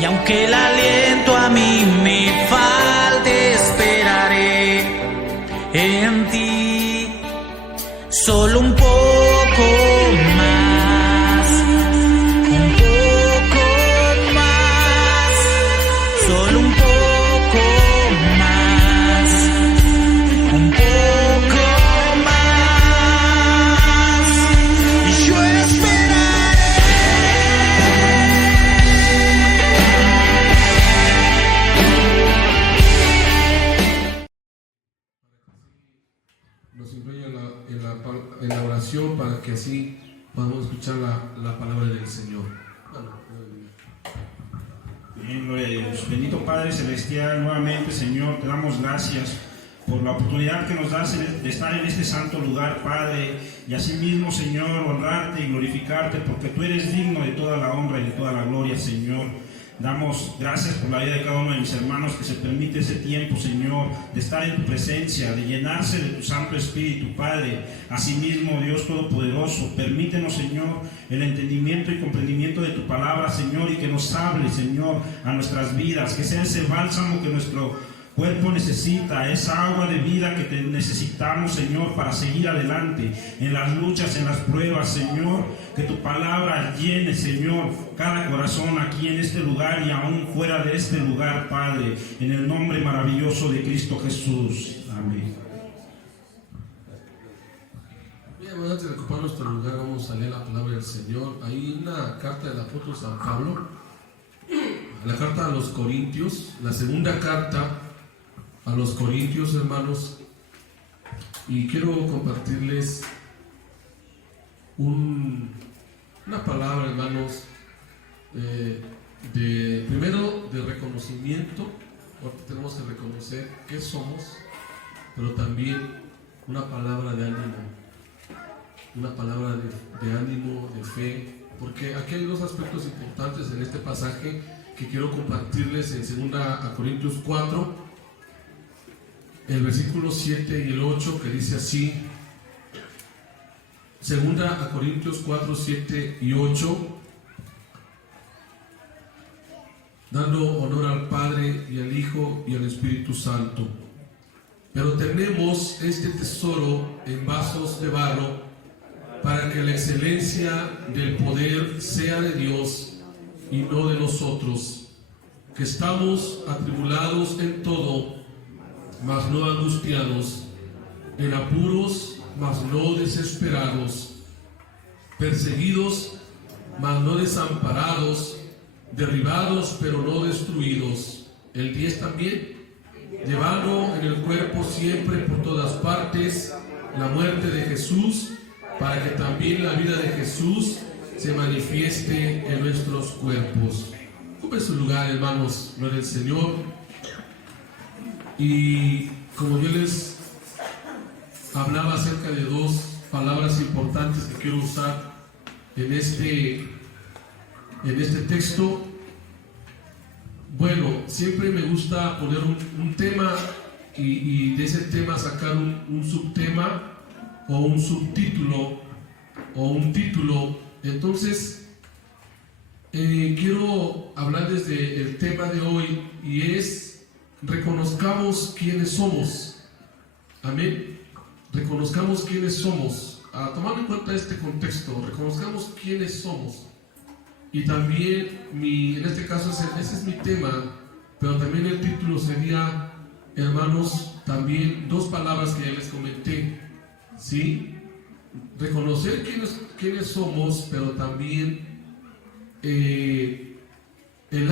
Y aunque el aliento a mí me falte, esperaré en ti solo un poco más, un poco más, solo un poco más, un poco más, y yo nos incluye en la oración para que así podamos escuchar la palabra del Señor. Bien, gloria a Dios. Bendito Padre Celestial, nuevamente, Señor, te damos gracias por la oportunidad que nos das de estar en este santo lugar, Padre, y asimismo, Señor, honrarte y glorificarte, porque tú eres digno de toda la honra y de toda la gloria, Señor. Damos gracias por la vida de cada uno de mis hermanos que se permite ese tiempo, Señor, de estar en tu presencia, de llenarse de tu Santo Espíritu, Padre. Asimismo, Dios Todopoderoso, permítenos, Señor, el entendimiento y comprendimiento de tu palabra, Señor, y que nos hable, Señor, a nuestras vidas, que sea ese bálsamo que nuestro cuerpo necesita, esa agua de vida que te necesitamos, Señor, para seguir adelante en las luchas, en las pruebas, Señor. Que tu palabra llene, Señor, cada corazón aquí en este lugar y aún fuera de este lugar, Padre, en el nombre maravilloso de Cristo Jesús. Amén. Bien, antes de ocupar nuestro lugar, vamos a leer la palabra del Señor. Hay una carta del apóstol San Pablo, la carta a los Corintios, la segunda carta a los Corintios, hermanos, y quiero compartirles una palabra, hermanos, primero de reconocimiento, porque tenemos que reconocer qué somos, pero también una palabra de ánimo, una palabra de ánimo, de fe, porque aquí hay dos aspectos importantes en este pasaje que quiero compartirles en 2 Corintios 4, el versículo 7 y el 8, que dice así. 2 Corintios 4, 7 y 8, dando honor al Padre y al Hijo y al Espíritu Santo. Pero tenemos este tesoro en vasos de barro, para que la excelencia del poder sea de Dios y no de nosotros, que estamos atribulados en todo, mas no angustiados, en apuros, mas no desesperados, perseguidos, mas no desamparados, derribados, pero no destruidos. El 10 también, llevando en el cuerpo siempre por todas partes la muerte de Jesús, para que también la vida de Jesús se manifieste en nuestros cuerpos. Ocupe su lugar, hermanos, gloria al Señor. Y como yo les hablaba acerca de dos palabras importantes que quiero usar en este texto, bueno, siempre me gusta poner un tema y de ese tema sacar un subtema o un subtítulo o un título. Entonces quiero hablar desde el tema de hoy, y es: reconozcamos quiénes somos. Amén. Reconozcamos quiénes somos. Tomando en cuenta este contexto, reconozcamos quiénes somos. Y también, en este caso, ese es mi tema, pero también el título sería, hermanos, también dos palabras que ya les comenté, ¿sí? Reconocer quiénes somos, pero también el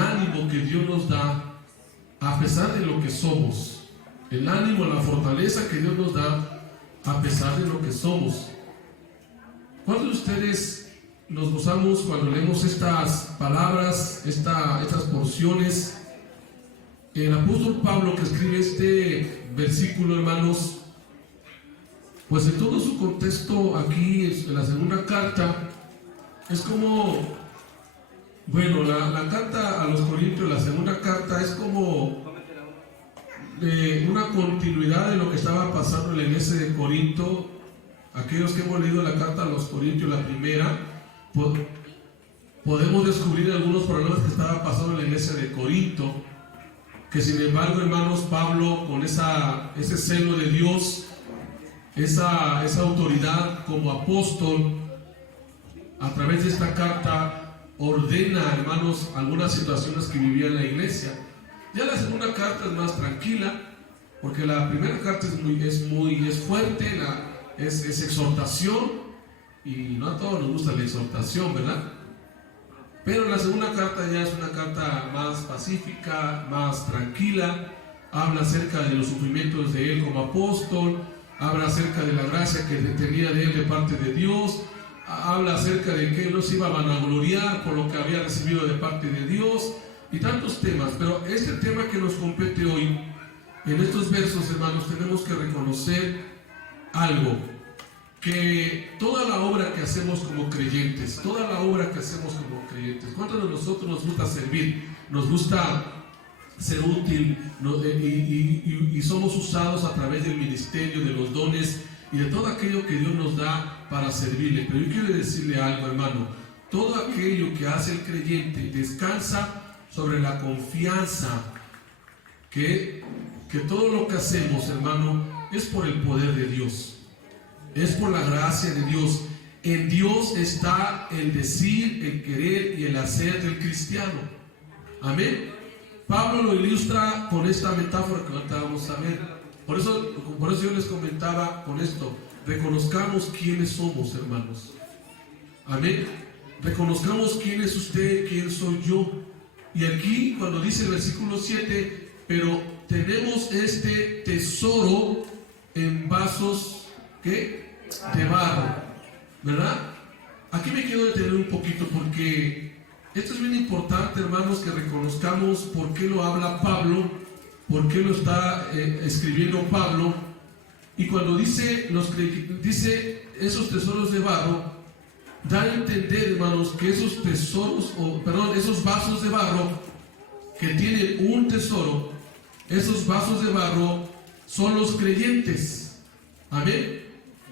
ánimo que Dios nos da a pesar de lo que somos. El ánimo, la fortaleza que Dios nos da a pesar de lo que somos. ¿Cuántos de ustedes nos gozamos cuando leemos estas palabras, estas porciones? El apóstol Pablo, que escribe este versículo, hermanos, pues en todo su contexto aquí, en la segunda carta, es como, bueno, la carta a los Corintios, la segunda carta, es como una continuidad de lo que estaba pasando en la iglesia de Corinto. Aquellos que hemos leído la carta a los Corintios, la primera, podemos descubrir algunos problemas que estaban pasando en la iglesia de de Corinto, que sin embargo, hermanos, Pablo, con ese celo de Dios, esa autoridad como apóstol, a través de esta carta ordena, hermanos, algunas situaciones que vivía en la iglesia. Ya la segunda carta es más tranquila, porque la primera carta es fuerte, es exhortación, y no a todos nos gusta la exhortación, ¿verdad? Pero la segunda carta ya es una carta más pacífica, más tranquila, habla acerca de los sufrimientos de él como apóstol, habla acerca de la gracia que tenía de él de parte de Dios, habla acerca de que él no se iba a vanagloriar por lo que había recibido de parte de Dios, y tantos temas. Pero este tema que nos compete hoy, en estos versos, hermanos, tenemos que reconocer algo, que toda la obra que hacemos como creyentes, ¿cuántos de nosotros nos gusta servir? Nos gusta ser útil, y somos usados a través del ministerio, de los dones y de todo aquello que Dios nos da para servirle. Pero yo quiero decirle algo, hermano: todo aquello que hace el creyente descansa sobre la confianza que todo lo que hacemos, hermano, es por el poder de Dios, es por la gracia de Dios. En Dios está el decir, el querer y el hacer del cristiano. Amén. Pablo lo ilustra con esta metáfora que ahorita vamos a ver. Por eso yo les comentaba con esto: reconozcamos quiénes somos, hermanos. Amén. Reconozcamos quién es usted, quién soy yo. Y aquí, cuando dice el versículo 7, pero tenemos este tesoro en vasos, ¿qué? De barro, ¿verdad? Aquí me quiero detener un poquito, porque esto es bien importante, hermanos, que reconozcamos por qué lo habla Pablo, por qué lo está escribiendo Pablo. Y cuando dice esos tesoros de barro, da a entender, hermanos, que esos vasos de barro que tienen un tesoro, esos vasos de barro son los creyentes. Amén.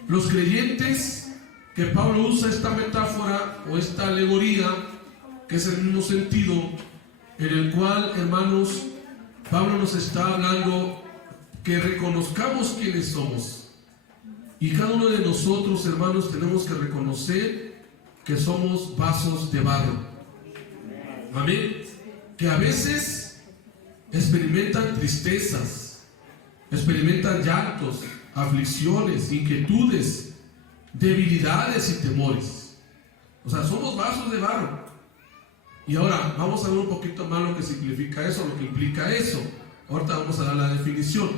Los creyentes, que Pablo usa esta metáfora o esta alegoría, que es el mismo sentido, en el cual, hermanos, Pablo nos está hablando que reconozcamos quiénes somos. Y cada uno de nosotros, hermanos, tenemos que reconocer que somos vasos de barro. Amén. Que a veces experimentan tristezas, experimentan llantos, aflicciones, inquietudes, debilidades y temores. O sea, somos vasos de barro. Y ahora vamos a ver un poquito más lo que significa eso, lo que implica eso. Ahorita vamos a dar la definición.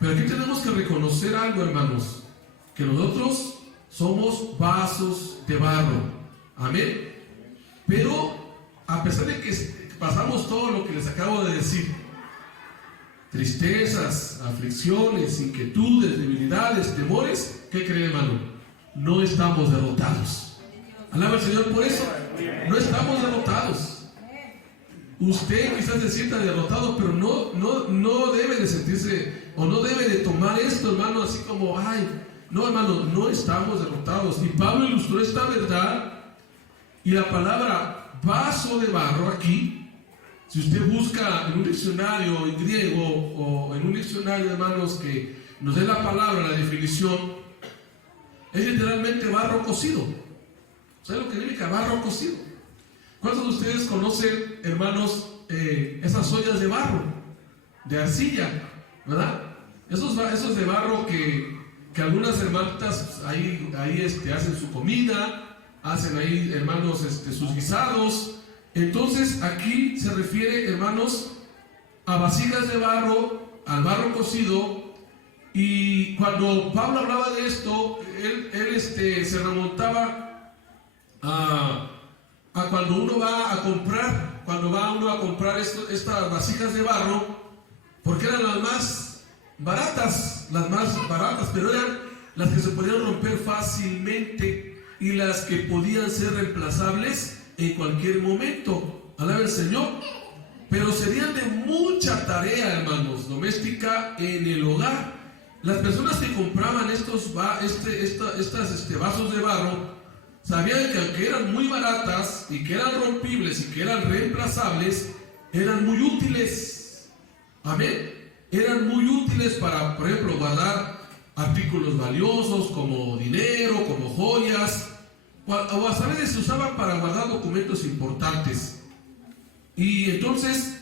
Pero aquí tenemos que reconocer algo, hermanos, que nosotros somos vasos de barro. Amén. Pero a pesar de que pasamos todo lo que les acabo de decir, tristezas, aflicciones, inquietudes, debilidades, temores, ¿qué creen, hermano? No estamos derrotados. Alaba al Señor por eso. No estamos derrotados. Usted quizás se sienta derrotado, pero no debe de sentirse, o no debe de tomar esto, hermano, así como, ay, no, hermano, no estamos derrotados. Y Pablo ilustró esta verdad. Y la palabra vaso de barro aquí, si usted busca en un diccionario en griego o en un diccionario, hermanos, que nos dé la palabra, la definición, es literalmente barro cocido. ¿Sabe lo que significa barro cocido? ¿Cuántos de ustedes conocen, hermanos, esas ollas de barro, de arcilla, verdad? Esos de barro que algunas hermanitas ahí hacen su comida, hacen ahí, hermanos, sus guisados. Entonces aquí se refiere, hermanos, a vasijas de barro, al barro cocido. Y cuando Pablo hablaba de esto, él se remontaba a cuando uno va a comprar estas vasijas de barro, porque eran las más baratas, pero eran las que se podían romper fácilmente y las que podían ser reemplazables en cualquier momento. Alaba el Señor. Pero serían de mucha tarea, hermanos, doméstica en el hogar. Las personas que compraban estos vasos de barro sabían que aunque eran muy baratas y que eran rompibles y que eran reemplazables, eran muy útiles. Amén. Eran muy útiles para, por ejemplo, guardar artículos valiosos como dinero, como joyas, o a veces se usaban para guardar documentos importantes. Y entonces,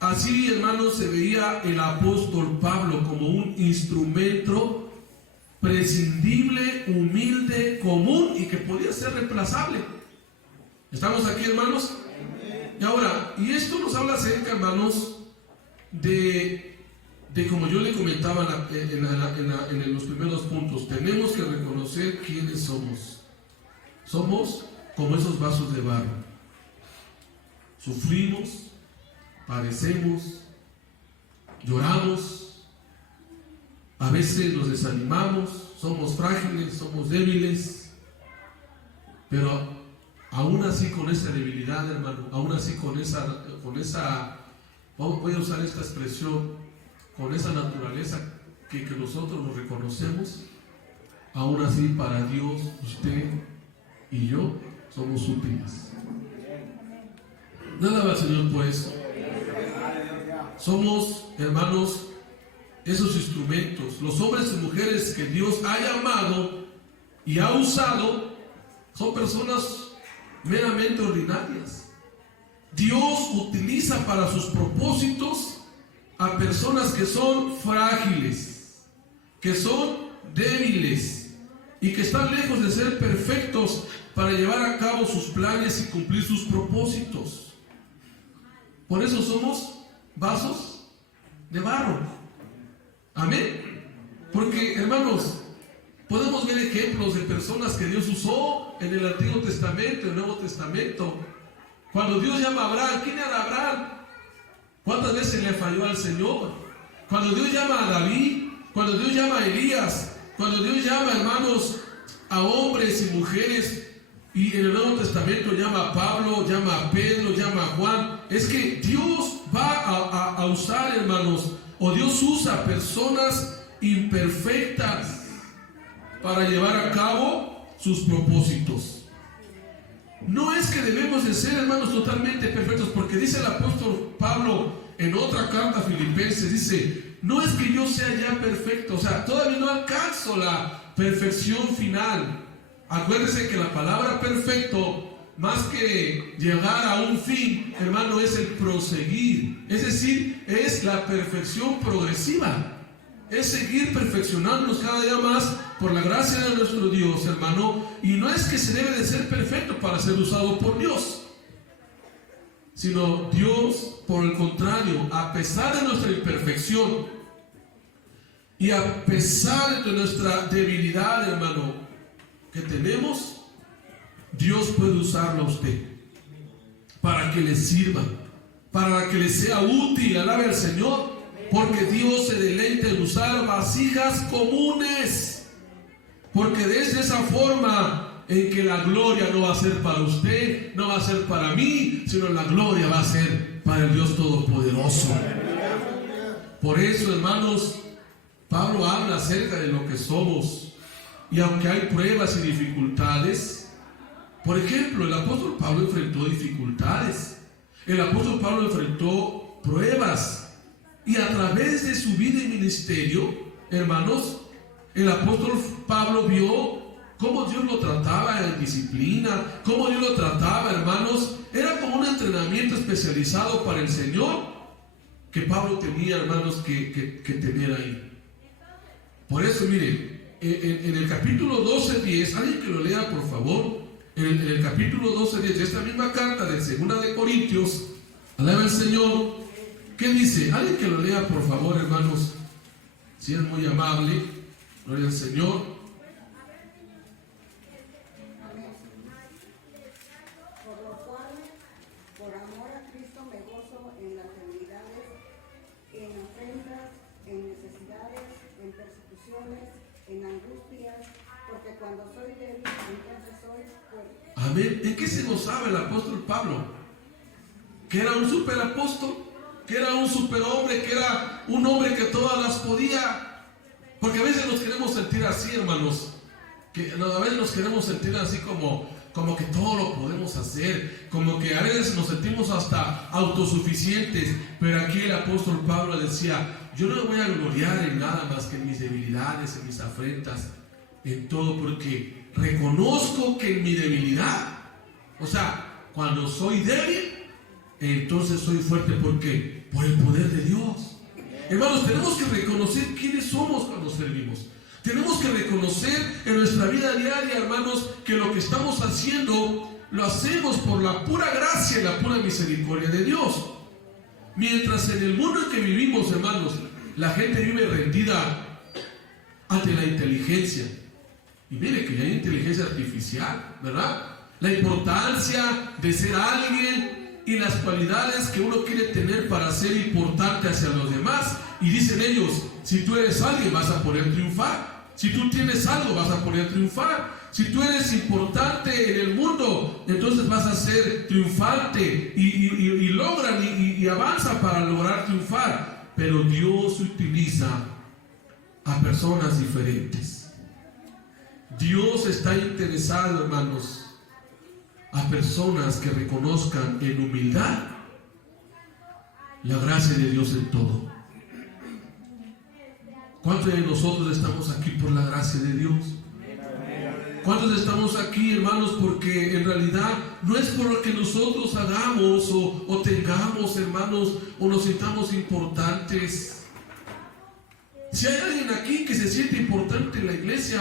así, hermanos, se veía el apóstol Pablo como un instrumento prescindible, humilde, común y que podía ser reemplazable. ¿Estamos aquí, hermanos? Y ahora, y esto nos habla acerca, hermanos, de como yo le comentaba en los primeros puntos, tenemos que reconocer quiénes somos. Somos como esos vasos de barro. Sufrimos, padecemos, lloramos, a veces nos desanimamos, somos frágiles, somos débiles, pero aún así con esa debilidad, hermano, aún así con esa, voy a usar esta expresión, con esa naturaleza que nosotros nos reconocemos, aún así para Dios, usted y yo somos útiles. Nada más, Señor, pues somos, hermanos, esos instrumentos. Los hombres y mujeres que Dios ha llamado y ha usado son personas meramente ordinarias. Dios utiliza para sus propósitos a personas que son frágiles, que son débiles y que están lejos de ser perfectos para llevar a cabo sus planes y cumplir sus propósitos. Por eso somos vasos de barro. Amén. Porque, hermanos, podemos ver ejemplos de personas que Dios usó en el Antiguo Testamento, en el Nuevo Testamento. Cuando Dios llama a Abraham, ¿quién era Abraham? ¿Cuántas veces le falló al Señor? Cuando Dios llama a David, cuando Dios llama a Elías, cuando Dios llama, hermanos, a hombres y mujeres, y en el Nuevo Testamento llama a Pablo, llama a Pedro, llama a Juan, es que Dios va a usar, hermanos, o Dios usa personas imperfectas para llevar a cabo sus propósitos. No es que debemos de ser, hermanos, totalmente perfectos, porque dice el apóstol Pablo en otra carta a Filipenses, dice, no es que yo sea ya perfecto, o sea, todavía no alcanzo la perfección final. Acuérdense que la palabra perfecto, más que llegar a un fin, hermano, es el proseguir, es decir, es la perfección progresiva. Es seguir perfeccionándonos cada día más por la gracia de nuestro Dios, hermano. Y no es que se debe de ser perfecto para ser usado por Dios, sino Dios, por el contrario, a pesar de nuestra imperfección y a pesar de nuestra debilidad, hermano, que tenemos, Dios puede usarlo a usted para que le sirva, para que le sea útil. Alabe al Señor. Porque Dios se deleita en usar vasijas comunes. Porque desde esa forma en que la gloria no va a ser para usted, no va a ser para mí, sino la gloria va a ser para el Dios Todopoderoso. Por eso, hermanos, Pablo habla acerca de lo que somos. Y aunque hay pruebas y dificultades, por ejemplo, el apóstol Pablo enfrentó dificultades. El apóstol Pablo enfrentó pruebas. Y a través de su vida y ministerio, hermanos, el apóstol Pablo vio cómo Dios lo trataba en disciplina, cómo Dios lo trataba, hermanos. Era como un entrenamiento especializado para el Señor que Pablo tenía, hermanos, que tener ahí. Por eso, miren, en el capítulo 12:10, alguien que lo lea, por favor, en el capítulo 12:10 de esta misma carta de 2 de Corintios, alaba al Señor. ¿Qué dice? Alguien que lo lea, por favor, hermanos, si es muy amable. Gloria al Señor. Por lo cual, por amor a Cristo, me gozo en las debilidades, en ofensas, en necesidades, en persecuciones, en angustias, porque cuando soy débil, entonces soy fuerte. Amén. ¿En qué se gozaba el apóstol Pablo? Que era un superapóstol, que era un superhombre, que era un hombre que todas las podía. Porque a veces nos queremos sentir así, hermanos, que a veces nos queremos sentir así como como que todo lo podemos hacer, como que a veces nos sentimos hasta autosuficientes, pero aquí el apóstol Pablo decía, yo no me voy a gloriar en nada más que en mis debilidades, en mis afrentas, en todo, porque reconozco que en mi debilidad, o sea, cuando soy débil, entonces soy fuerte. ¿Por qué? Por el poder de Dios. Hermanos, tenemos que reconocer quiénes somos cuando servimos. Tenemos que reconocer en nuestra vida diaria, hermanos, que lo que estamos haciendo lo hacemos por la pura gracia y la pura misericordia de Dios. Mientras en el mundo en que vivimos, hermanos, la gente vive rendida ante la inteligencia. Y mire que ya hay inteligencia artificial, ¿verdad? La importancia de ser alguien y las cualidades que uno quiere tener para ser importante hacia los demás. Y dicen ellos, si tú eres alguien vas a poder triunfar. Si tú tienes algo vas a poder triunfar. Si tú eres importante en el mundo, entonces vas a ser triunfante y logran y avanza para lograr triunfar. Pero Dios utiliza a personas diferentes. Dios está interesado, hermanos, a personas que reconozcan en humildad la gracia de Dios en todo. ¿Cuántos de nosotros estamos aquí por la gracia de Dios? ¿Cuántos estamos aquí, hermanos, porque en realidad no es por lo que nosotros hagamos o tengamos, hermanos, o nos sintamos importantes? Si hay alguien aquí que se siente importante en la iglesia,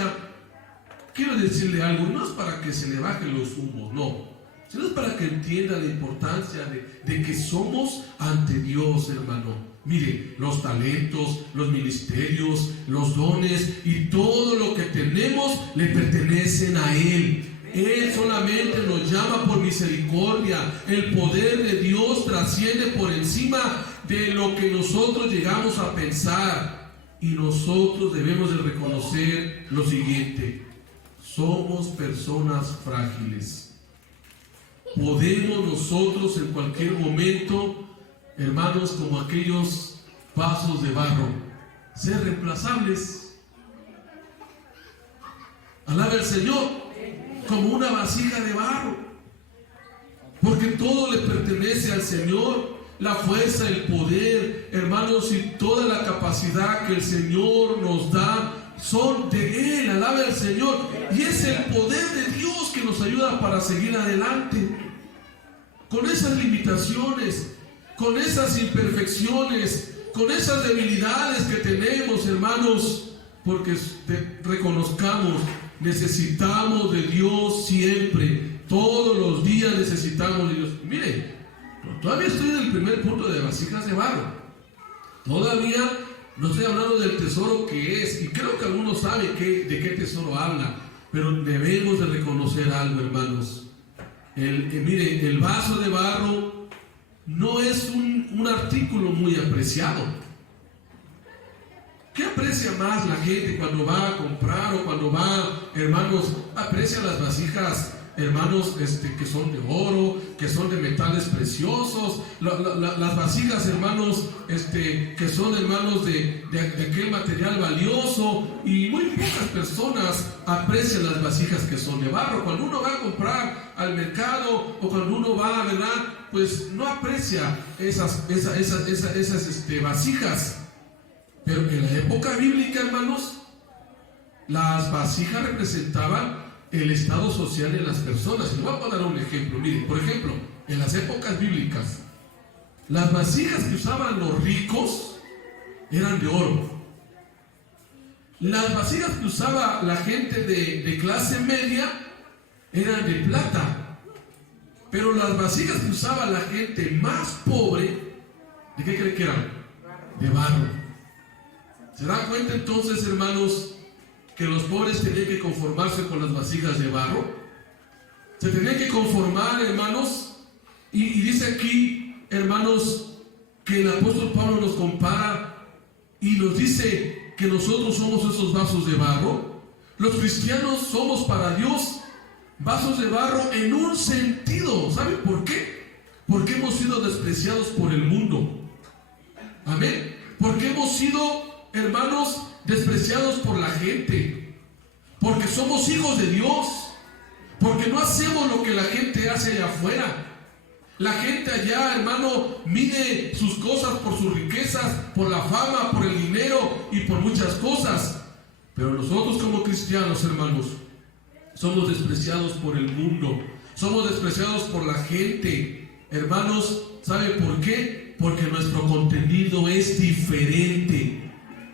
quiero decirle algo, no es para que se le bajen los humos, no, sino es para que entienda la importancia de que somos ante Dios, hermano. Mire, los talentos, los ministerios, los dones y todo lo que tenemos le pertenecen a Él. Él solamente nos llama por misericordia. El poder de Dios trasciende por encima de lo que nosotros llegamos a pensar. Y nosotros debemos de reconocer lo siguiente: somos personas frágiles. Podemos nosotros en cualquier momento, hermanos, como aquellos vasos de barro, ser reemplazables. Alaba al Señor, como una vasija de barro, porque todo le pertenece al Señor. La fuerza, el poder, hermanos, y toda la capacidad que el Señor nos da son de Él. Alaba al Señor, y es el poder de Dios que nos ayuda para seguir adelante con esas limitaciones, con esas imperfecciones, con esas debilidades que tenemos, hermanos, porque reconozcamos, necesitamos de Dios siempre, todos los días necesitamos de Dios. Mire, todavía estoy en el primer punto de vasijas de barro, todavía no estoy hablando del tesoro que es, y creo que algunos saben de qué tesoro habla, pero debemos de reconocer algo, hermanos. Mire, el vaso de barro no es un artículo muy apreciado. ¿Qué aprecia más la gente cuando va a comprar o cuando va, hermanos? Aprecia las vasijas, hermanos, que son de oro, que son de metales preciosos, las vasijas, hermanos, que son, hermanos, de aquel material valioso, y muy pocas personas aprecian las vasijas que son de barro. Cuando uno va a comprar al mercado o cuando uno va, ¿verdad?, pues no aprecia esas vasijas. Pero en la época bíblica, hermanos, las vasijas representaban el estado social de las personas. Les voy a poner un ejemplo. Miren, por ejemplo, en las épocas bíblicas, las vasijas que usaban los ricos eran de oro. Las vasijas que usaba la gente de clase media eran de plata. Pero las vasijas que usaba la gente más pobre, ¿de qué creen que eran? De barro. ¿Se dan cuenta entonces, hermanos, que los pobres tenían que conformarse con las vasijas de barro? Se tenían que conformar, hermanos, y dice aquí, hermanos, que el apóstol Pablo nos compara y nos dice que nosotros somos esos vasos de barro. Los cristianos somos para Dios vasos de barro en un sentido. ¿Saben por qué? Porque hemos sido despreciados por el mundo. Amén. Porque hemos sido, hermanos, despreciados por la gente, porque somos hijos de Dios, Porque no hacemos lo que la gente hace allá afuera. La gente allá, hermano, mide sus cosas por sus riquezas, por la fama, por el dinero y por muchas cosas. Pero nosotros como cristianos, hermanos, somos despreciados por el mundo. Somos despreciados por la gente. Hermanos, ¿sabe por qué? Porque nuestro contenido es diferente.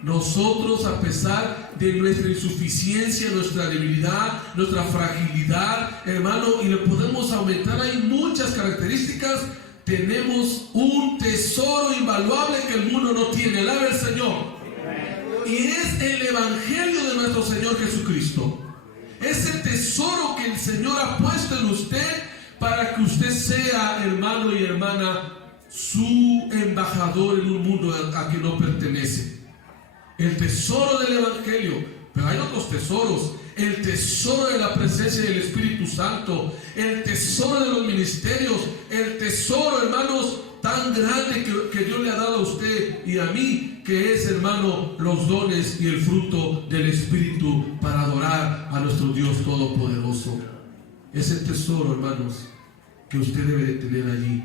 Nosotros, a pesar de nuestra insuficiencia, nuestra debilidad, nuestra fragilidad, hermano, y le podemos aumentar ahí muchas características, tenemos un tesoro invaluable que el mundo no tiene. Alaba al Señor. Y es el Evangelio de nuestro Señor Jesucristo. Ese tesoro que el Señor ha puesto en usted para que usted sea, hermano y hermana, su embajador en un mundo a que no pertenece. El tesoro del Evangelio. Pero hay otros tesoros. El tesoro de la presencia del Espíritu Santo. El tesoro de los ministerios. El tesoro, hermanos, tan grande que Dios le ha dado a usted y a mí, que es, hermano, los dones y el fruto del Espíritu para adorar a nuestro Dios Todopoderoso. Ese tesoro, hermanos, que usted debe de tener allí.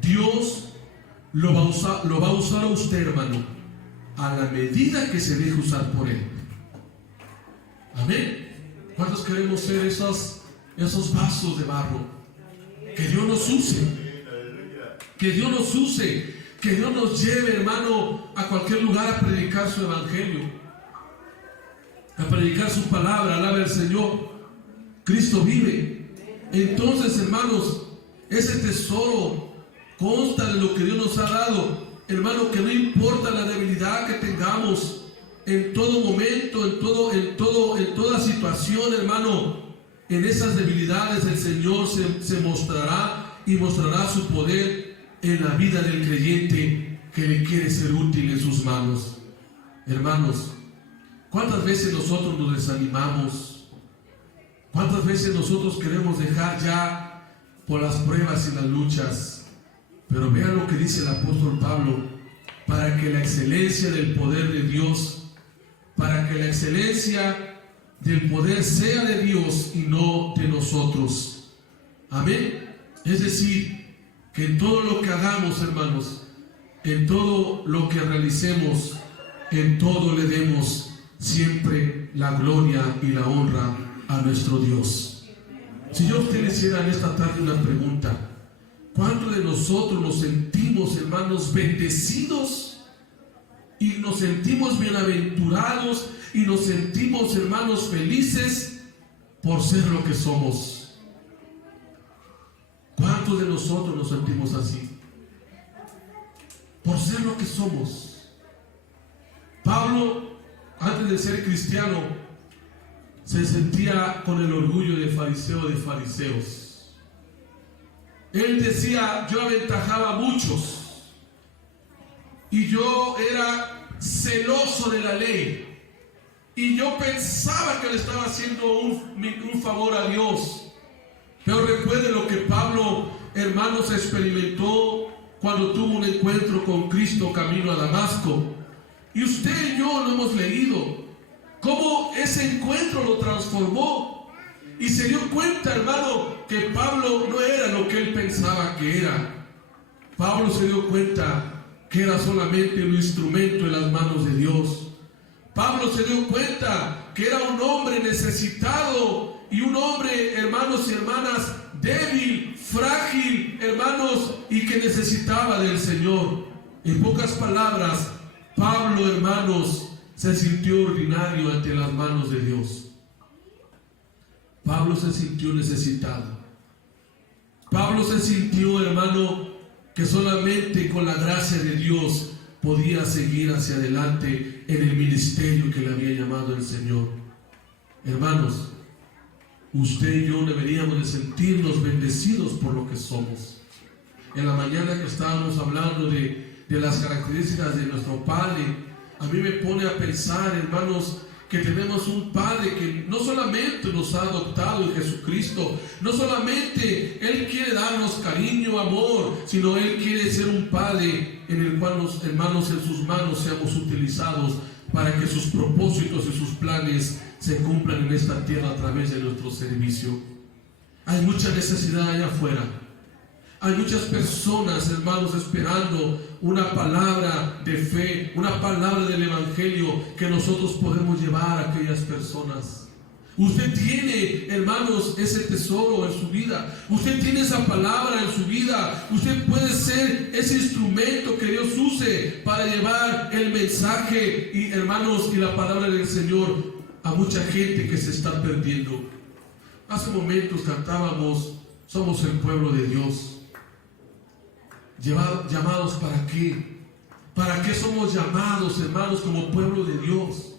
Dios lo va a usar a usted, hermano, a la medida que se deje usar por Él. Amén. ¿Cuántos queremos ser esos vasos de barro? Que Dios nos use. Que Dios nos use. Que Dios nos lleve, hermano, a cualquier lugar a predicar su evangelio. A predicar su palabra. Alabe al Señor. Cristo vive. Entonces, hermanos, ese tesoro consta de lo que Dios nos ha dado. Hermano, que no importa la debilidad que tengamos, en todo momento, en toda situación, hermano, en esas debilidades el Señor se mostrará y mostrará su poder en la vida del creyente que le quiere ser útil en sus manos. Hermanos, ¿cuántas veces nosotros nos desanimamos? ¿Cuántas veces nosotros queremos dejar ya por las pruebas y las luchas? Pero vean lo que dice el apóstol Pablo: para que la excelencia del poder de Dios, para que la excelencia del poder sea de Dios y no de nosotros. Amén. Es decir, que en todo lo que hagamos, hermanos, en todo lo que realicemos, en todo le demos siempre la gloria y la honra a nuestro Dios. Si yo a usted le hiciera en esta tarde una pregunta: ¿cuántos de nosotros nos sentimos, hermanos, bendecidos? Y nos sentimos bienaventurados y nos sentimos, hermanos, felices por ser lo que somos. ¿Cuántos de nosotros nos sentimos así? Por ser lo que somos. Pablo, antes de ser cristiano, se sentía con el orgullo de fariseo de fariseos. Él decía: yo aventajaba a muchos y yo era celoso de la ley y yo pensaba que le estaba haciendo un favor a Dios. Pero recuerden lo que Pablo, hermanos, experimentó cuando tuvo un encuentro con Cristo camino a Damasco. Y usted y yo lo hemos leído, cómo ese encuentro lo transformó. Y se dio cuenta, hermano, que Pablo no era lo que él pensaba que era. Pablo se dio cuenta que era solamente un instrumento en las manos de Dios. Pablo se dio cuenta que era un hombre necesitado y un hombre, hermanos y hermanas, débil, frágil, hermanos, y que necesitaba del Señor. En pocas palabras, Pablo, hermanos, se sintió ordinario ante las manos de Dios. Pablo se sintió necesitado. Pablo se sintió, hermano, que solamente con la gracia de Dios podía seguir hacia adelante en el ministerio que le había llamado el Señor. Hermanos, usted y yo deberíamos de sentirnos bendecidos por lo que somos. En la mañana que estábamos hablando de las características de nuestro Padre, a mí me pone a pensar, hermanos, que tenemos un Padre que no solamente nos ha adoptado en Jesucristo, no solamente Él quiere darnos cariño, amor, sino Él quiere ser un Padre en el cual, hermanos, en sus manos seamos utilizados para que sus propósitos y sus planes se cumplan en esta tierra a través de nuestro servicio. Hay mucha necesidad allá afuera. Hay muchas personas, hermanos, esperando una palabra de fe, una palabra del Evangelio que nosotros podemos llevar a aquellas personas. Usted tiene, hermanos, ese tesoro en su vida. Usted tiene esa palabra en su vida. Usted puede ser ese instrumento que Dios use para llevar el mensaje y, hermanos, y la palabra del Señor a mucha gente que se está perdiendo. Hace momentos cantábamos, somos el pueblo de Dios. ¿Llamados para qué? ¿Para qué somos llamados, hermanos, como pueblo de Dios?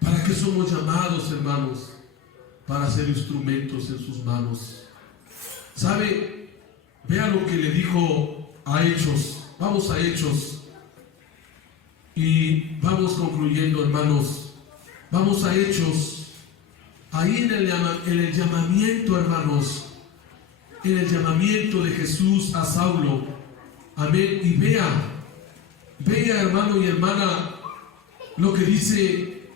¿Para qué somos llamados, hermanos? Para ser instrumentos en sus manos. ¿Sabe? Vea lo que le dijo a Hechos. Vamos a Hechos. Y vamos concluyendo, hermanos. Vamos a Hechos. Ahí en el llamamiento, hermanos. En el llamamiento de Jesús a Saulo. Amén. Y vea, hermano y hermana, lo que dice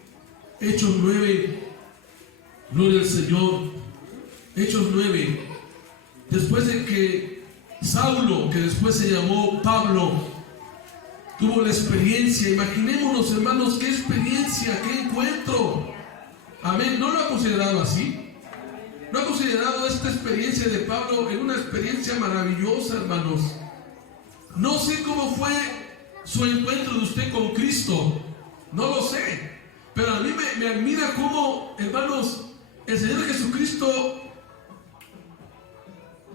Hechos 9. Gloria al Señor. Hechos 9. Después de que Saulo, que después se llamó Pablo, tuvo la experiencia, imaginémonos, hermanos, qué experiencia, qué encuentro. Amén. ¿No lo ha considerado así? ¿No ha considerado esta experiencia de Pablo en una experiencia maravillosa, hermanos? No sé cómo fue su encuentro de usted con Cristo. No lo sé. Pero a mí me admira cómo, hermanos, el Señor Jesucristo,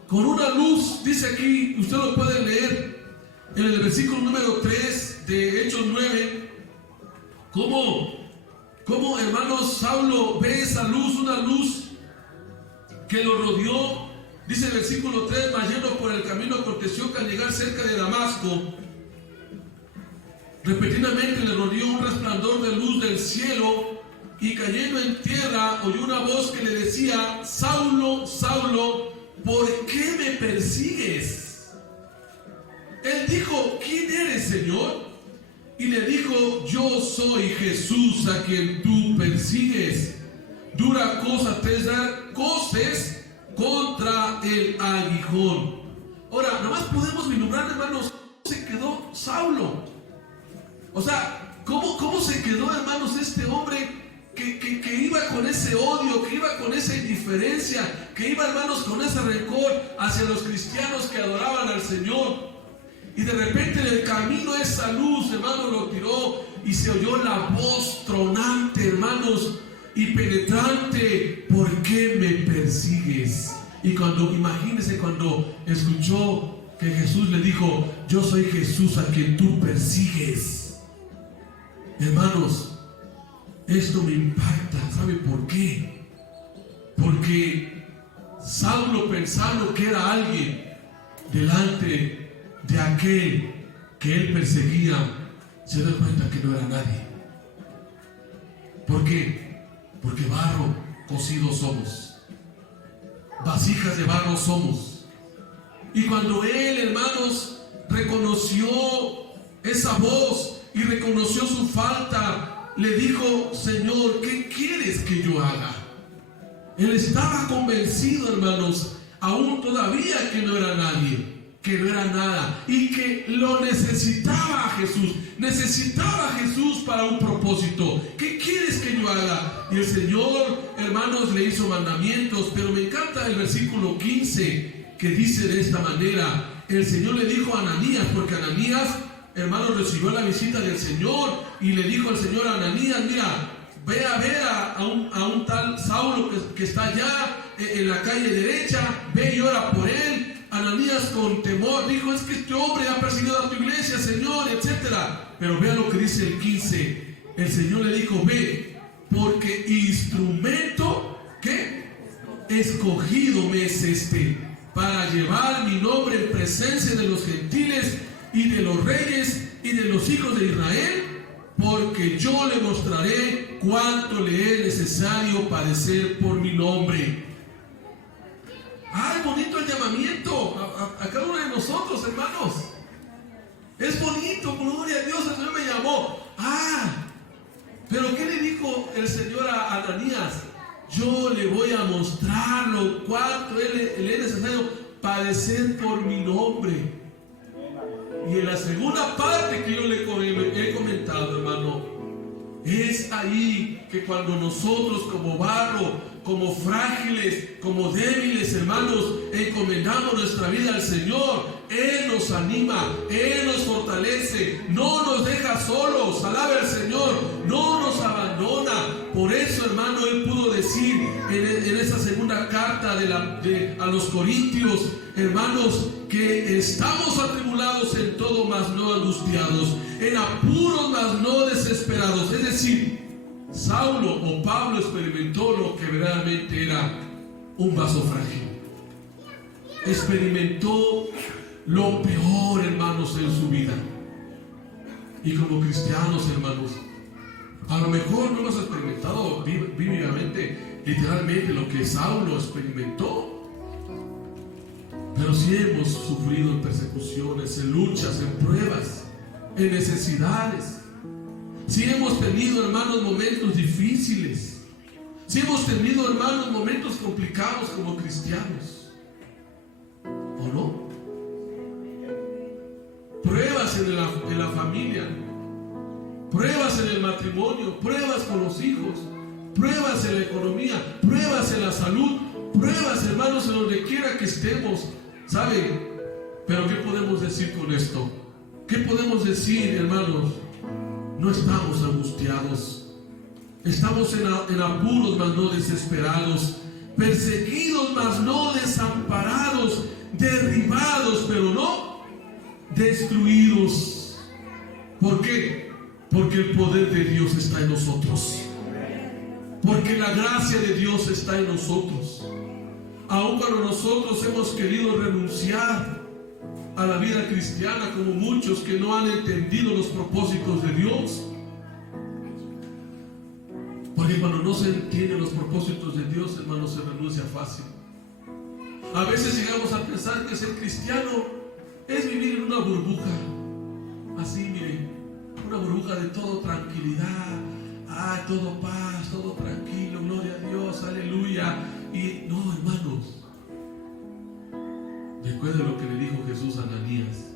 con una luz, dice aquí, usted lo puede leer en el versículo número 3 de Hechos 9, cómo, hermanos, Saulo ve esa luz, una luz que lo rodeó. Dice el versículo 3, mas yendo por el camino aconteció que al llegar cerca de Damasco, repentinamente le rodeó un resplandor de luz del cielo, y cayendo en tierra oyó una voz que le decía: Saulo, Saulo, ¿por qué me persigues? Él dijo: ¿quién eres, Señor? Y le dijo: yo soy Jesús a quien tú persigues. Dura cosa te es dar coces contra el aguijón. Ahora, nomás podemos vislumbrar, hermanos, cómo se quedó Saulo. O sea, ¿cómo se quedó, hermanos, este hombre que iba con ese odio, que iba con esa indiferencia, que iba, hermanos, con ese rencor hacia los cristianos que adoraban al Señor? Y de repente en el camino esa luz, hermanos, lo tiró y se oyó la voz tronante, hermanos, y penetrante: ¿por qué me persigues? Y imagínense cuando escuchó que Jesús le dijo: yo soy Jesús a quien tú persigues. Hermanos, esto me impacta. ¿Sabe por qué? Porque Saulo, pensando que era alguien delante de aquel que él perseguía, se da cuenta que no era nadie. ¿Por qué? Porque barro cocido somos, vasijas de barro somos. Y cuando él, hermanos, reconoció esa voz y reconoció su falta, le dijo: Señor, ¿qué quieres que yo haga? Él estaba convencido, hermanos, aún todavía que no era nadie, que no era nada, y que lo necesitaba a Jesús. Necesitaba a Jesús para un propósito. ¿Qué quieres que yo haga? Y el Señor, hermanos, le hizo mandamientos. Pero me encanta el versículo 15, que dice de esta manera: el Señor le dijo a Ananías, porque Ananías, hermanos, recibió la visita del Señor, y le dijo al Señor a Ananías: mira, ve a ver a un tal Saulo que está allá en la calle derecha, ve y ora por él. Ananías, con temor, dijo: es que este hombre ha perseguido a tu iglesia, Señor, etcétera. Pero vea lo que dice el 15. El Señor le dijo: ve, porque instrumento, ¿qué? Escogido me es este, para llevar mi nombre en presencia de los gentiles y de los reyes y de los hijos de Israel, porque yo le mostraré cuánto le es necesario padecer por mi nombre. ¡Ay, bonito el llamamiento a cada uno de nosotros, hermanos! Es bonito, gloria a Dios, el Señor me llamó. ¡Ah! Pero ¿qué le dijo el Señor a Ananías? yo le voy a mostrar lo cuánto le es necesario padecer por mi nombre. Y en la segunda parte que yo le he comentado, hermano, es ahí que cuando nosotros como barro, como frágiles, como débiles, hermanos, encomendamos nuestra vida al Señor, Él nos anima, Él nos fortalece, no nos deja solos, alabe al Señor, no nos abandona. Por eso, hermano, Él pudo decir en esa segunda carta a los Corintios, hermanos, que estamos atribulados en todo, mas no angustiados, en apuros, mas no desesperados. Es decir, Saulo o Pablo experimentó lo que verdaderamente era un vaso frágil. Experimentó lo peor, hermanos, en su vida. Y como cristianos, hermanos, a lo mejor no hemos experimentado vívidamente, literalmente, lo que Saulo experimentó. Pero sí hemos sufrido en persecuciones, en luchas, en pruebas, en necesidades. Sí hemos tenido, hermanos, momentos difíciles. Sí hemos tenido, hermanos, momentos complicados como cristianos. ¿O no? Pruebas en la familia, pruebas en el matrimonio, pruebas con los hijos, pruebas en la economía, pruebas en la salud, pruebas, hermanos, en donde quiera que estemos. ¿Saben? Pero ¿qué podemos decir con esto? ¿Qué podemos decir, hermanos? No estamos angustiados, estamos en apuros, mas no desesperados, perseguidos, mas no desamparados, derribados, pero no destruidos. ¿Por qué? Porque el poder de Dios está en nosotros, porque la gracia de Dios está en nosotros. Aun cuando nosotros hemos querido renunciar a la vida cristiana, como muchos que no han entendido los propósitos de Dios, porque cuando no se entienden los propósitos de Dios, hermanos, se renuncia fácil. A veces llegamos a pensar que ser cristiano es vivir en una burbuja, así, miren, una burbuja de todo tranquilidad, todo paz, todo tranquilo, gloria a Dios, aleluya. Y no, hermanos, recuerden lo que le dijo Jesús a Ananías: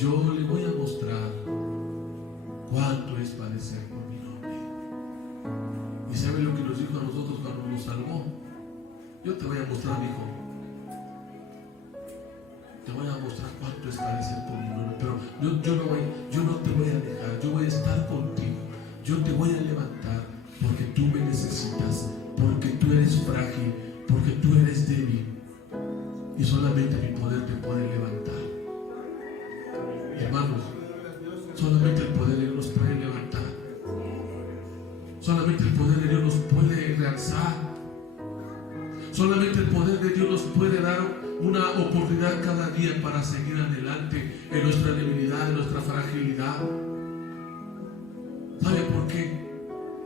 yo le voy a mostrar cuánto es padecer por mi nombre. ¿Y sabe lo que nos dijo a nosotros cuando nos salvó? Yo te voy a mostrar, hijo, te voy a mostrar cuánto es padecer por mi nombre. Pero yo no te voy a dejar, yo voy a estar contigo, yo te voy a levantar, porque tú me necesitas, porque tú eres frágil, porque tú eres débil, y solamente mi poder te puede levantar. Hermanos, solamente el poder de Dios nos puede levantar, solamente el poder de Dios nos puede realzar, solamente el poder de Dios nos puede dar una oportunidad cada día para seguir adelante en nuestra debilidad, en nuestra fragilidad. ¿Sabe por qué?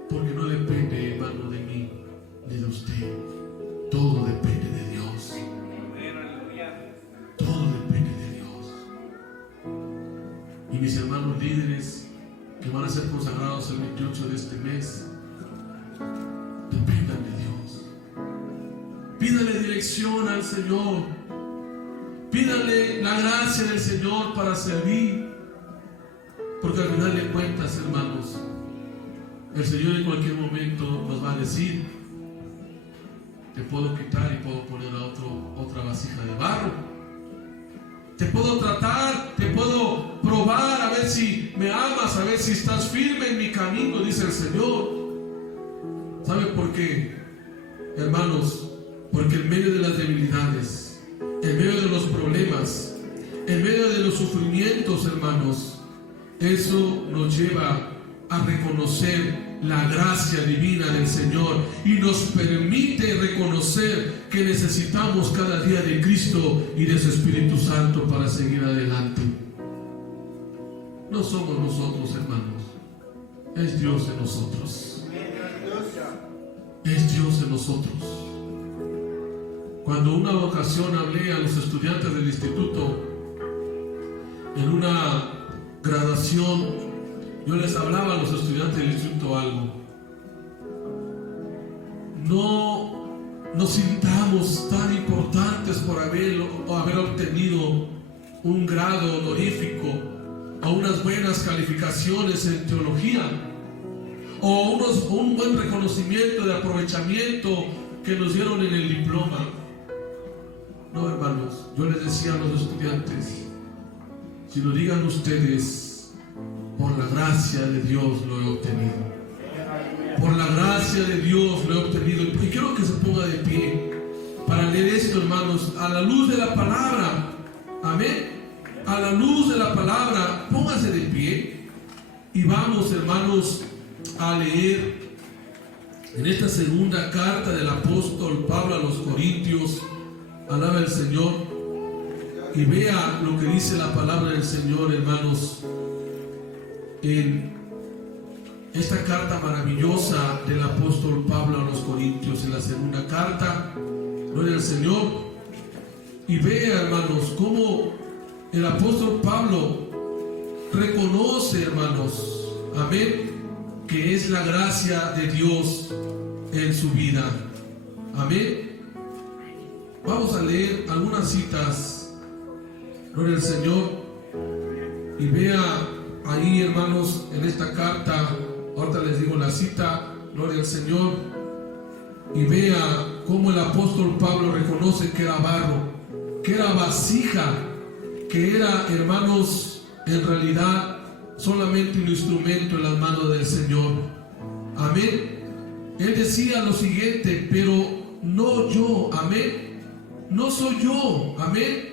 Porque no depende, hermano, de mí ni de usted. Todo depende de Dios. Todo depende de Dios. Y mis hermanos líderes que van a ser consagrados el 28 de este mes, dependan de Dios. Pídale dirección al Señor. Pídale la gracia del Señor para servir. Porque al final de cuentas, hermanos, el Señor en cualquier momento nos va a decir: te puedo quitar y puedo poner a otra vasija de barro. Te puedo tratar, te puedo probar a ver si me amas, a ver si estás firme en mi camino, dice el Señor. ¿Sabe por qué, hermanos? Porque en medio de las debilidades, en medio de los problemas, en medio de los sufrimientos, hermanos, eso nos lleva a reconocer la gracia divina del Señor y nos permite reconocer que necesitamos cada día de Cristo y de su Espíritu Santo para seguir adelante. No somos nosotros, hermanos, es Dios en nosotros. Es Dios en nosotros. Cuando una ocasión hablé a los estudiantes del instituto en una graduación, yo les hablaba a los estudiantes del instituto algo: no nos sintamos tan importantes por haber obtenido un grado honorífico o unas buenas calificaciones en teología o un buen reconocimiento de aprovechamiento que nos dieron en el diploma. No, hermanos, yo les decía a los estudiantes, si lo digan ustedes, por la gracia de Dios lo he obtenido. Por la gracia de Dios lo he obtenido. Y quiero que se ponga de pie para leer esto, hermanos, a la luz de la palabra. Amén. A la luz de la palabra, póngase de pie y vamos, hermanos, a leer en esta segunda carta del apóstol Pablo a los Corintios. Alaba al Señor y vea lo que dice la palabra del Señor, hermanos, en esta carta maravillosa del apóstol Pablo a los Corintios, en la segunda carta. Gloria al Señor. Y vea, hermanos, cómo el apóstol Pablo reconoce, hermanos, amén, que es la gracia de Dios en su vida. Amén. Vamos a leer algunas citas, gloria al Señor, y vea ahí, hermanos, en esta carta, ahorita les digo la cita, gloria al Señor, y vea cómo el apóstol Pablo reconoce que era barro, que era vasija, que era, hermanos, en realidad solamente un instrumento en las manos del Señor. Amén. Él decía lo siguiente: pero no yo, amén, no soy yo, amén,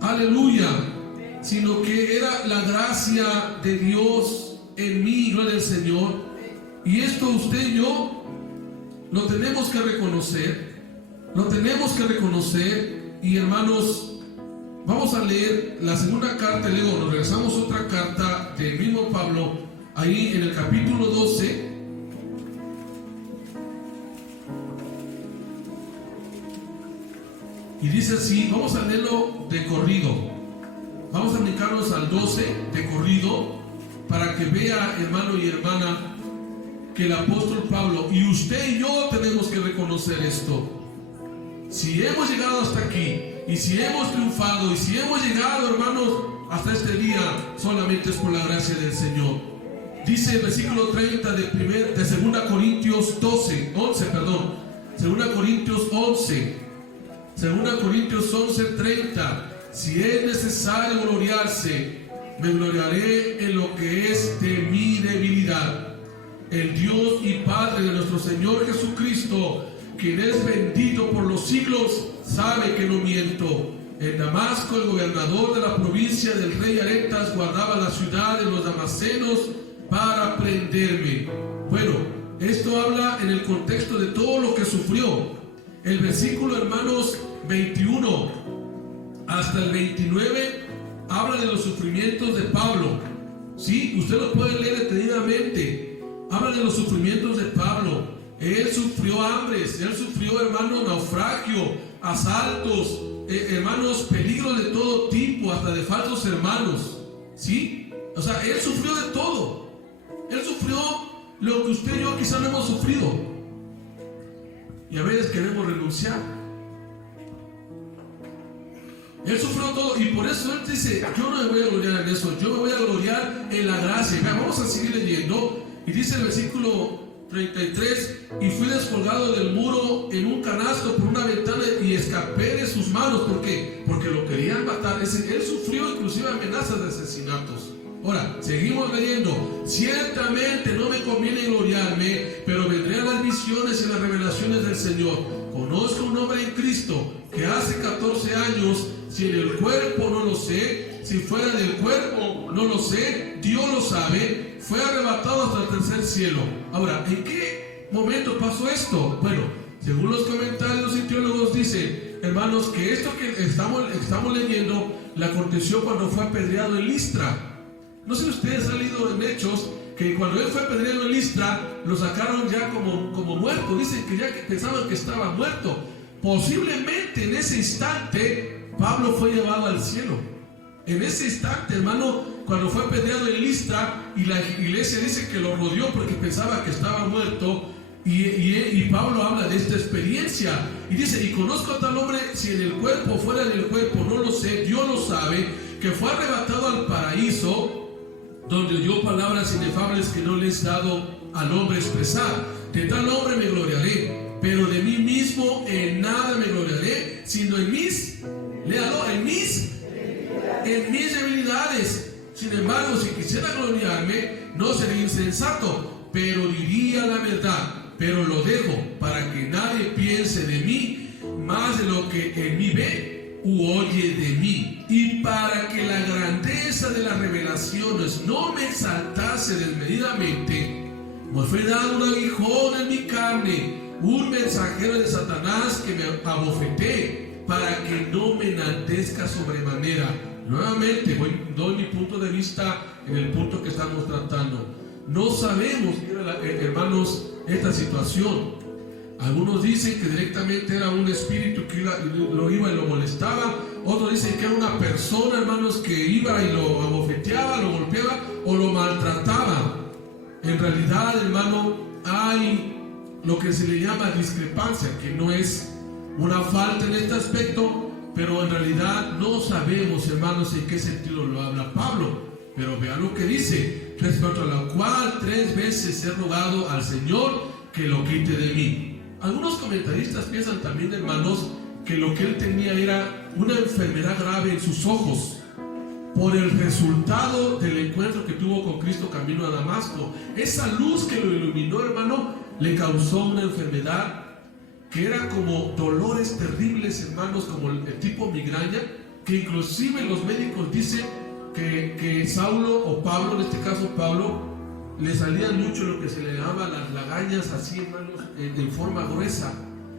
aleluya, sino que era la gracia de Dios en mí, gloria al Señor. Y esto usted y yo lo tenemos que reconocer, lo tenemos que reconocer. Y hermanos, vamos a leer la segunda carta, y luego nos regresamos a otra carta del mismo Pablo, ahí en el capítulo 12. Y dice así, vamos a leerlo de corrido. Vamos a brincarnos al 12 de corrido para que vea, hermano y hermana, que el apóstol Pablo y usted y yo tenemos que reconocer esto. Si hemos llegado hasta aquí, y si hemos triunfado, y si hemos llegado, hermanos, hasta este día, solamente es por la gracia del Señor. Dice el versículo 30 de 2 Corintios 11, 2 Corintios 11. 2 Corintios 11:30. Si es necesario gloriarse, me gloriaré en lo que es de mi debilidad. El Dios y Padre de nuestro Señor Jesucristo, quien es bendito por los siglos, sabe que no miento. En Damasco, el gobernador de la provincia del rey Aretas guardaba la ciudad de los damasenos para prenderme. Bueno, esto habla en el contexto de todo lo que sufrió. El versículo, hermanos, 21 hasta el 29 habla de los sufrimientos de Pablo. Sí, usted lo puede leer detenidamente. Habla de los sufrimientos de Pablo. Él sufrió hambres, él sufrió, hermanos, naufragio, asaltos, hermanos, peligros de todo tipo, hasta de falsos hermanos. ¿Sí? O sea, él sufrió de todo. Él sufrió lo que usted y yo quizás no hemos sufrido. Y a veces queremos renunciar. Él sufrió todo y por eso él dice, yo no me voy a gloriar en eso, yo me voy a gloriar en la gracia. Vean, vamos a seguir leyendo. Y dice el versículo 33, y fui descolgado del muro en un canasto por una ventana y escapé de sus manos. ¿Por qué? Porque lo querían matar. Él sufrió inclusive amenazas de asesinatos. Ahora, seguimos leyendo. Ciertamente no me conviene gloriarme, pero vendré a las visiones y las revelaciones del Señor. Conozco un hombre en Cristo que hace 14 años, si en el cuerpo no lo sé, si fuera del cuerpo no lo sé, Dios lo sabe, fue arrebatado hasta el tercer cielo. Ahora, ¿en qué momento pasó esto? Bueno, según los comentarios y teólogos dicen, hermanos, que esto que estamos leyendo le aconteció cuando fue apedreado en Listra. No sé si ustedes han leído en Hechos que cuando él fue apedreado en Listra, lo sacaron ya como muerto. Dicen que ya pensaban que estaba muerto. Posiblemente en ese instante Pablo fue llevado al cielo. En ese instante, hermano, cuando fue apedreado en Listra y la iglesia dice que lo rodeó porque pensaba que estaba muerto, Y Pablo habla de esta experiencia y dice: y conozco a tal hombre, si en el cuerpo o fuera del cuerpo, no lo sé, Dios lo sabe, que fue arrebatado al paraíso, donde oyó palabras inefables que no les he dado al hombre expresar. De tal hombre me gloriaré, pero de mí mismo en nada me gloriaré, sino en mis, léalo, en mis debilidades. Sin embargo, si quisiera gloriarme, no sería insensato, pero diría la verdad. Pero lo dejo para que nadie piense de mí más de lo que en mí ve u oye de mí, y para que la grandeza de las revelaciones no me exaltase desmedidamente, me fue dado un aguijón en mi carne, un mensajero de Satanás que me abofetee, para que no me enaltezca sobremanera. Nuevamente doy mi punto de vista en el punto que estamos tratando. No sabemos, hermanos, esta situación. Algunos dicen que directamente era un espíritu que lo iba y lo molestaba. Otros dicen que era una persona, hermanos, que iba y lo abofeteaba, lo golpeaba o lo maltrataba. En realidad, hermano, hay lo que se le llama discrepancia, que no es una falta en este aspecto, pero en realidad no sabemos, hermanos, en qué sentido lo habla Pablo. Pero vean lo que dice: respecto a la cual 3 veces he rogado al Señor que lo quite de mí. Algunos comentaristas piensan también, hermanos, que lo que él tenía era una enfermedad grave en sus ojos por el resultado del encuentro que tuvo con Cristo camino a Damasco. Esa luz que lo iluminó, hermano, le causó una enfermedad que era como dolores terribles, hermanos, como el tipo migraña, que inclusive los médicos dicen que Saulo, o Pablo, en este caso Pablo, le salían mucho lo que se le llama las lagañas, así, hermanos, en forma gruesa,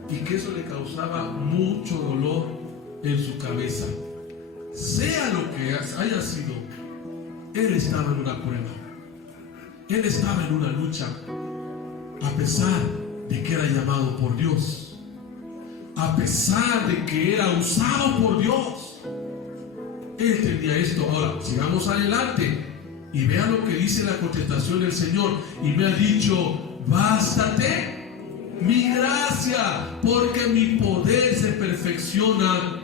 y que eso le causaba mucho dolor en su cabeza. Sea lo que haya sido, él estaba en una prueba, él estaba en una lucha, a pesar de que era llamado por Dios, a pesar de que era usado por Dios. Él tenía esto. Ahora, sigamos adelante y vean lo que dice la contestación del Señor. Y me ha dicho: bástate mi gracia, porque mi poder se perfecciona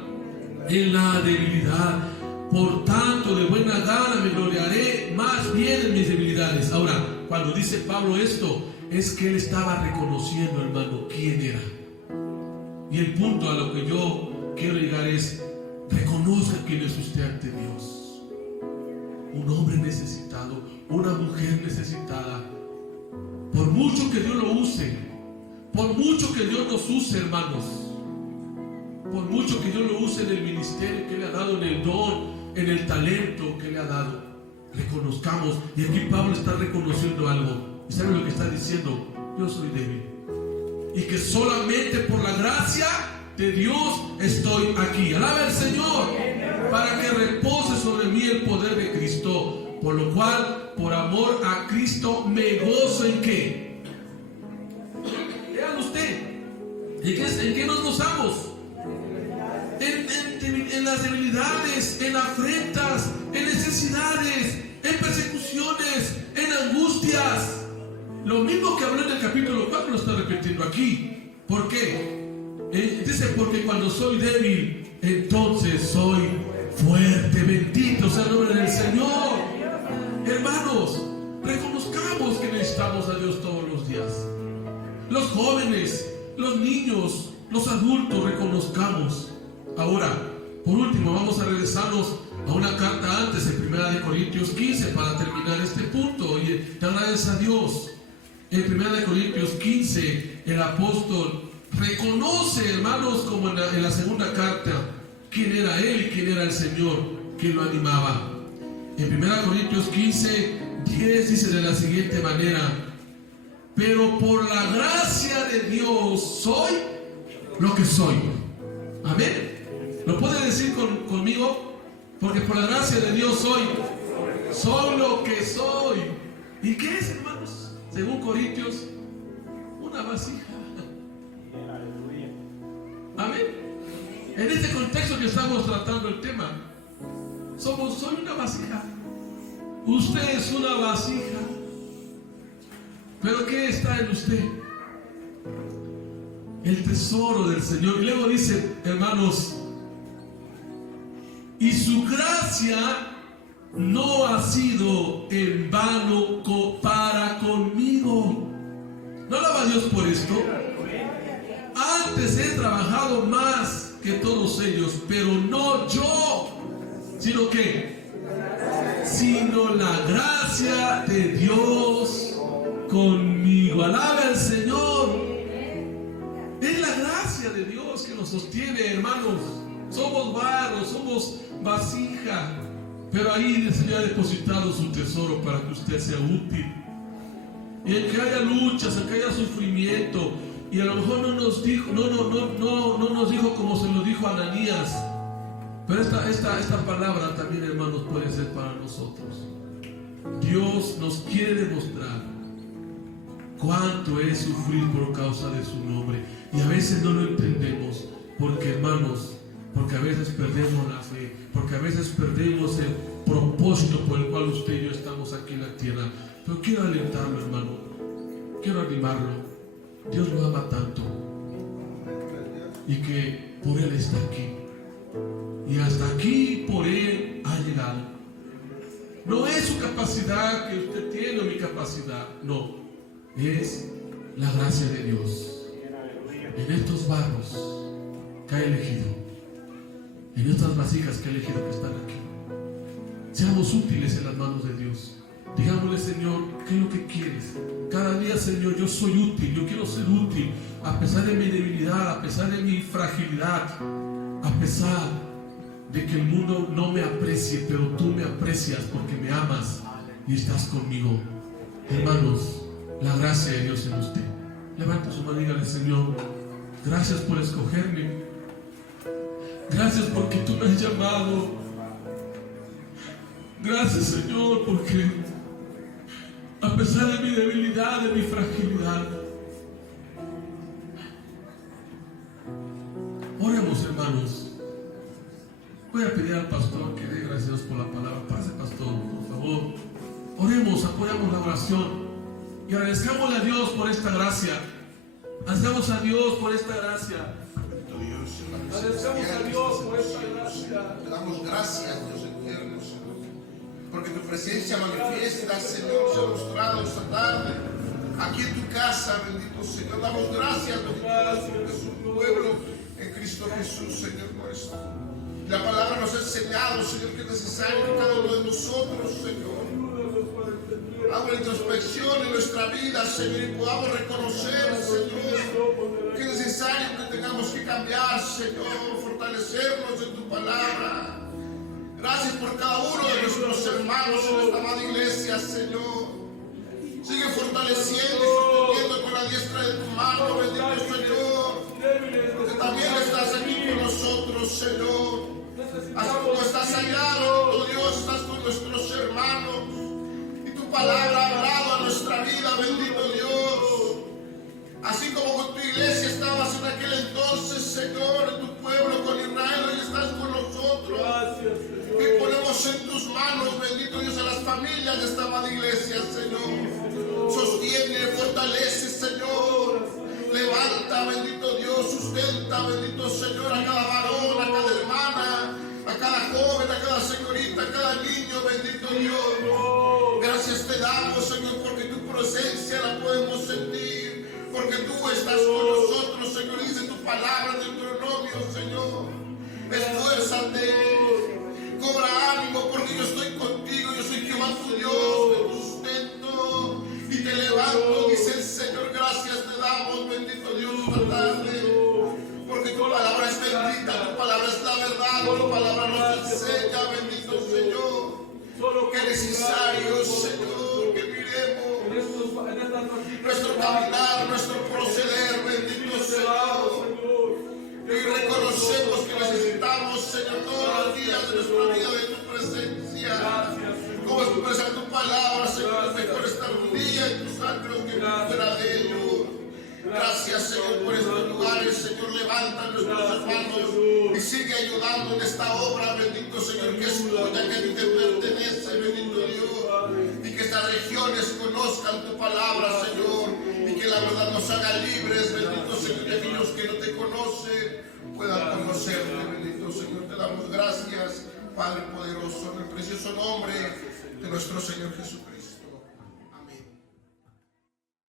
en la debilidad. Por tanto, de buena gana me gloriaré más bien en mis debilidades. Ahora, cuando dice Pablo esto, es que él estaba reconociendo, hermano, quién era. Y el punto a lo que yo quiero llegar es: reconozca quién es usted ante Dios. Un hombre necesitado, una mujer necesitada. Por mucho que Dios lo use, por mucho que Dios nos use, hermanos, por mucho que Dios lo use en el ministerio que le ha dado, en el don, en el talento que le ha dado, reconozcamos. Y aquí Pablo está reconociendo algo. ¿Y sabe lo que está diciendo? Yo soy débil, y que solamente por la gracia de Dios estoy aquí. Alaba al Señor, para que repose sobre mí el poder de Cristo, por lo cual, por amor a Cristo, me gozo en qué. Vean usted, ¿en qué nos gozamos? En las debilidades, en afrentas, en necesidades, en persecuciones, en angustias. Lo mismo que habló en el capítulo 4 lo está repitiendo aquí. ¿Por qué? Dice: porque cuando soy débil, entonces soy fuerte. Bendito sea el nombre del Señor. Hermanos, reconozcamos que necesitamos a Dios todos los días. Los jóvenes, los niños, los adultos, reconozcamos. Ahora, por último, vamos a regresarnos a una carta antes, en 1 Corintios 15, para terminar este punto. Y dar gracias a Dios. En 1 Corintios 15, el apóstol reconoce, hermanos, como en la segunda carta, quién era él y quién era el Señor que lo animaba. En 1 Corintios 15, 10 dice de la siguiente manera: pero por la gracia de Dios soy lo que soy. Amén. ¿Lo puede decir conmigo? Porque por la gracia de Dios soy lo que soy. ¿Y qué es, hermanos? Según Corintios, una vasija. Amén. En este contexto que estamos tratando el tema, soy una vasija. Usted es una vasija. ¿Pero qué está en usted? el tesoro del Señor. Y luego dice, hermanos, y su gracia no ha sido en vano para conmigo. ¿No alaba a Dios por esto? Antes he trabajado más que todos ellos, pero no yo, sino que, sino la gracia de Dios conmigo. Alabe al Señor. Es la gracia de Dios que nos sostiene, hermanos. Somos barro, somos vasija, pero ahí el Señor ha depositado su tesoro para que usted sea útil. Y en que haya luchas, en que haya sufrimiento, y a lo mejor no nos dijo, no nos dijo como se lo dijo a Ananías, pero esta palabra también, hermanos, puede ser para nosotros. Dios nos quiere demostrar cuánto es sufrir por causa de su nombre, y a veces no lo entendemos, porque, hermanos, porque a veces perdemos la fe, porque a veces perdemos el propósito por el cual usted y yo estamos aquí en la tierra. Pero quiero alentarlo, hermano, quiero animarlo. Dios lo ama tanto, y que por Él está aquí, y hasta aquí por Él ha llegado. No es su capacidad que usted tiene o mi capacidad, no, es la gracia de Dios en estos barros que ha elegido, en estas vasijas que ha elegido que están aquí. Seamos útiles en las manos de Dios. Digámosle, Señor, ¿qué es lo que quieres? Cada día, Señor, yo soy útil, yo quiero ser útil, a pesar de mi debilidad, a pesar de mi fragilidad, a pesar de que el mundo no me aprecie, pero tú me aprecias porque me amas y estás conmigo. Hermanos, la gracia de Dios en usted. Levanta su mano y dígale, Señor, gracias por escogerme. Gracias porque tú me has llamado. Gracias, Señor, porque a pesar de mi debilidad, de mi fragilidad, oremos, hermanos. Voy a pedir al pastor que dé gracias por la palabra. Pase, pastor, por favor. Oremos, apoyamos la oración y agradezcámosle a Dios por esta gracia. Agradecemos a Dios por esta gracia. Agradecemos a Dios por esta gracia. Te damos gracias, Dios eterno, porque tu presencia manifiesta, Señor, se ha mostrado esta tarde aquí en tu casa, bendito Señor. Damos gracias, bendito Jesús, tu pueblo en Cristo Jesús, Señor nuestro. La palabra nos ha enseñado, Señor, que es necesario que cada uno de nosotros, Señor, haga una introspección en nuestra vida, Señor, y podamos reconocer, Señor, que es necesario que tengamos que cambiar, Señor, fortalecernos en tu palabra. Gracias por cada uno de nuestros hermanos en esta amada iglesia, Señor. Sigue fortaleciendo y sosteniendo con la diestra de tu mano, bendito Señor, porque también estás aquí con nosotros, Señor. Así como estás allá, bendito Dios, estás con nuestros hermanos. Y tu palabra ha hablado a nuestra vida, bendito Dios. Así como con tu iglesia estabas en aquel entonces, Señor, en tu pueblo con Israel, hoy estás con nosotros. Gracias, Señor. Y ponemos en tus manos, bendito Dios, a las familias de esta amada iglesia, Señor. Sostiene, fortalece, Señor. Levanta, bendito Dios, sustenta, bendito Señor, a cada varón, a cada hermana, a cada joven, a cada señorita, a cada niño, bendito Dios. Gracias te damos, Señor, porque tu presencia la podemos sentir, porque tú estás con nosotros, Señor, dice tu palabra en Deuteronomio, Señor. Esfuérzate, cobra ánimo, porque yo estoy contigo, yo soy Jehová tu Dios, te sustento y te levanto, dice el Señor. Gracias te damos, bendito Dios, esta tarde, porque tu palabra es bendita, tu palabra es la verdad, tu palabra nos enseña, bendito Señor, que es necesario, Señor, que miremos nuestro caminar, nuestro proceder, bendito Señor. Y reconocemos que necesitamos, Señor, todos los días de nuestra vida de tu presencia. Como expresa tu palabra, Señor, es mejor estar un día en tus atrios que fuera de ellos. Gracias, Señor, por estos lugares, Señor. Levanta a nuestros hermanos y sigue ayudando en esta obra, bendito Señor, que es tuya, que a ti te pertenece, bendito Dios. Y que estas regiones conozcan tu palabra, Señor, y que la verdad nos haga libres, bendito Señor, y aquellos que no te conocen puedan conocerte, bendito Señor. Te damos gracias, Padre poderoso, en el precioso nombre de nuestro Señor Jesucristo.